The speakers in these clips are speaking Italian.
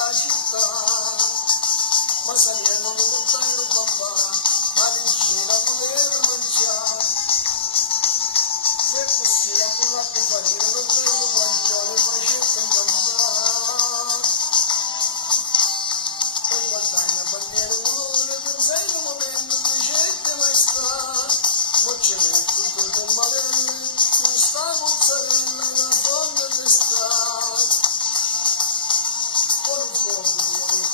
la città, ma salendo lo portarono papà, la regina voleva mangiare, se fosse con latte e farina, non prendo guaglione, facette incantare, poi guardai la bandiera colore, pensai un momento, dicette maestà, ma ce n'è tutto il bombarello, questa mozzarella, una fonda d'estate, con un fondo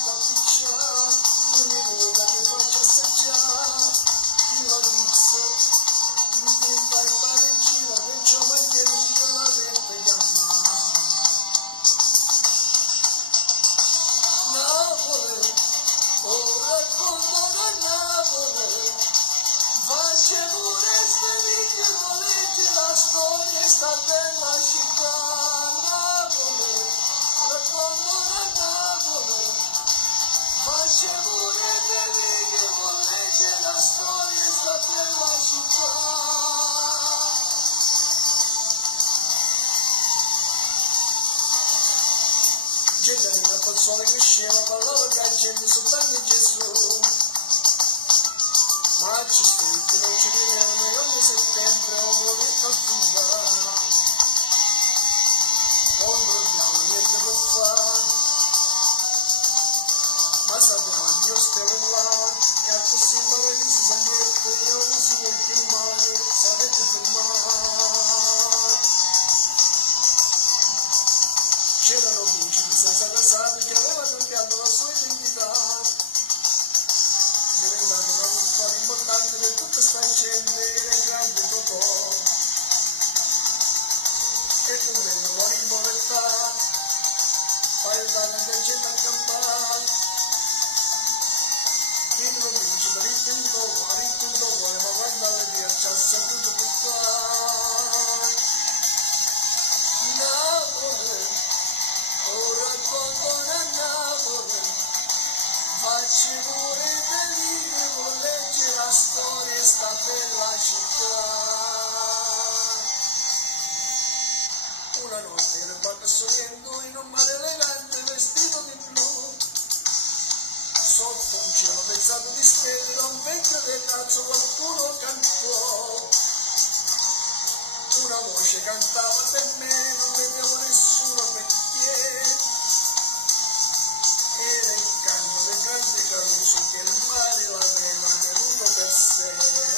da appicciare, l'unica che faccio assaggiare, chi la pizza, mi diventa il pareggino, perciò mangiare la vetta di ammare. Napoli, ora racconto da Napoli, faccia pure ste viglie, volete la storia, sta bella città. Napoli, racconto da Napoli, faccia pure ste viglie, volete la storia, sta bella città. Gesualina a Pozzuoli cresceva, ballava che la gente soltanto Gesù. Ma ci stette, non ci credevano, e ogni settembre ho voluto affondare. Contro il diavolo niente può fare, ma sapeva Dio stava là, e al così paradiso sagliette, e ogni signore in mano, sapete fermare. C'erano principi senza casati che aveva cambiato la sua identità, diventato una vittoria importante per tutta sta gente, era il grande Totò, e fondendo morì in povertà, fa aiutare la gente a campare, il comincio per il punto vuole, ma quando alle via ci ha saputo buttare. Napoli, ora racconto a Napoli, facci pure delire, vuol leggere la storia, sta bella città. Una notte ero fatto sorriendo in un mare elegante vestito di blu, sotto un cielo pezzato di stelle, da un vecchio ragazzo qualcuno cantò, una voce cantava per me, non vedevo nessuno perché era il canto del grande Caruso che il mare l'aveva tenuto per sé.